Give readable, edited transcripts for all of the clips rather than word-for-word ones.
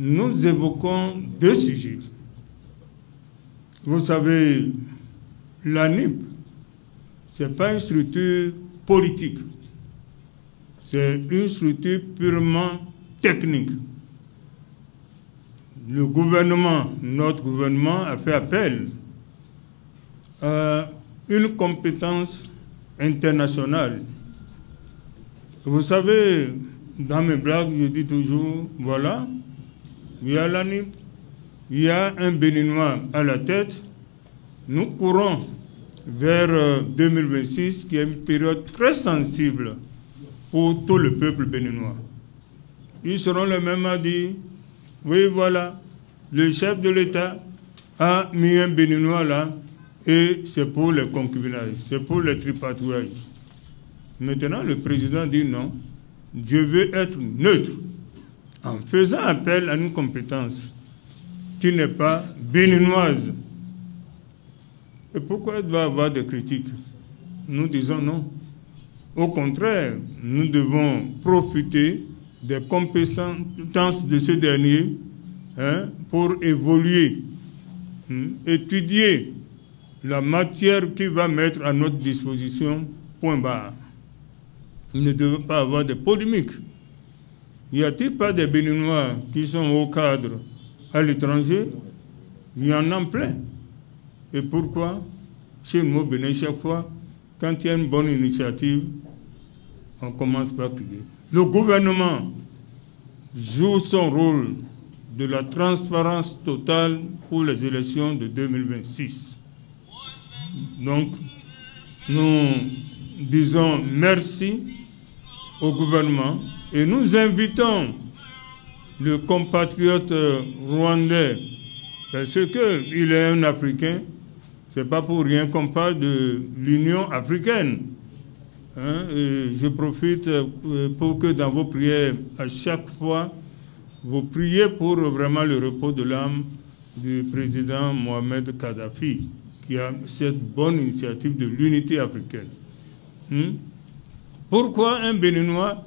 nous évoquons deux sujets. Vous savez, l'ANIP, ce n'est pas une structure politique, c'est une structure purement technique. Le gouvernement, notre gouvernement, a fait appel à une compétence internationale. Vous savez, dans mes blagues, je dis toujours, voilà, il y a l'ANIP, il y a un Béninois à la tête. Nous courons vers 2026, qui est une période très sensible pour tout le peuple béninois. Ils seront les mêmes à dire, oui, voilà, le chef de l'État a mis un Béninois là, et c'est pour les concubinages, c'est pour les tripatouillages. Maintenant, le président dit non, je veux être neutre, en faisant appel à une compétence qui n'est pas béninoise. Et pourquoi il doit y avoir des critiques? Nous disons non. Au contraire, nous devons profiter des compétences de ce dernier pour évoluer, étudier la matière qu'il va mettre à notre disposition, point barre. Il ne devait pas avoir de polémiques. Y a-t-il pas des Béninois qui sont au cadre à l'étranger? Il y en a plein. Et pourquoi? Chez nous, au Bénin, chaque fois, quand il y a une bonne initiative, on commence par crier. Le gouvernement joue son rôle de la transparence totale pour les élections de 2026. Donc, nous disons merci au gouvernement et nous invitons le compatriote rwandais, parce qu'il est un Africain, ce n'est pas pour rien qu'on parle de l'Union africaine. Et je profite pour que dans vos prières, à chaque fois, vous priez pour vraiment le repos de l'âme du président Mohamed Kadhafi, qui a cette bonne initiative de l'unité africaine. Pourquoi un Béninois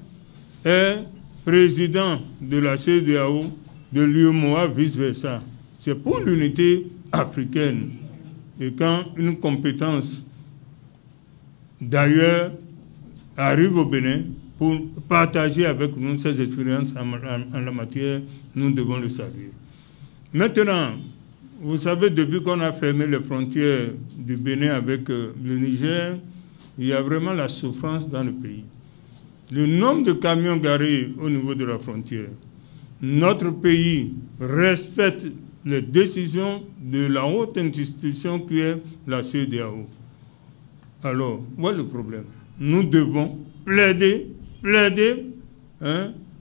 est président de la CEDEAO, de l'UEMOA, vice-versa? C'est pour l'unité africaine. Et quand une compétence d'ailleurs arrive au Bénin pour partager avec nous ses expériences en la matière, nous devons le saluer. Maintenant, vous savez, depuis qu'on a fermé les frontières du Bénin avec le Niger, il y a vraiment la souffrance dans le pays. Le nombre de camions garés au niveau de la frontière. Notre pays respecte les décisions de la haute institution qui est la CEDEAO. Alors, voilà le problème. Nous devons plaider,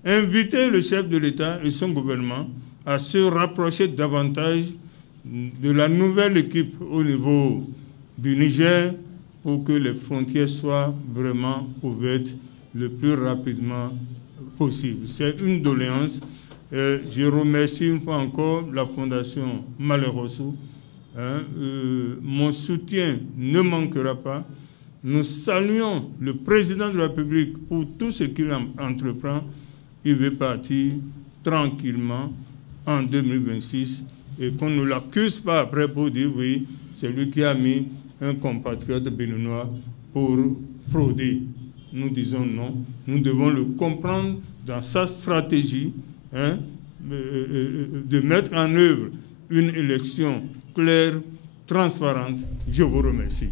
inviter le chef de l'État et son gouvernement à se rapprocher davantage de la nouvelle équipe au niveau du Niger pour que les frontières soient vraiment ouvertes le plus rapidement possible. C'est une doléance. Je remercie une fois encore la Fondation Malheureux. Mon soutien ne manquera pas. Nous saluons le président de la République pour tout ce qu'il entreprend. Il veut partir tranquillement en 2026 et qu'on ne l'accuse pas après pour dire oui, c'est lui qui a mis un compatriote béninois pour frauder. Nous disons non. Nous devons le comprendre dans sa stratégie de mettre en œuvre une élection claire, transparente. Je vous remercie.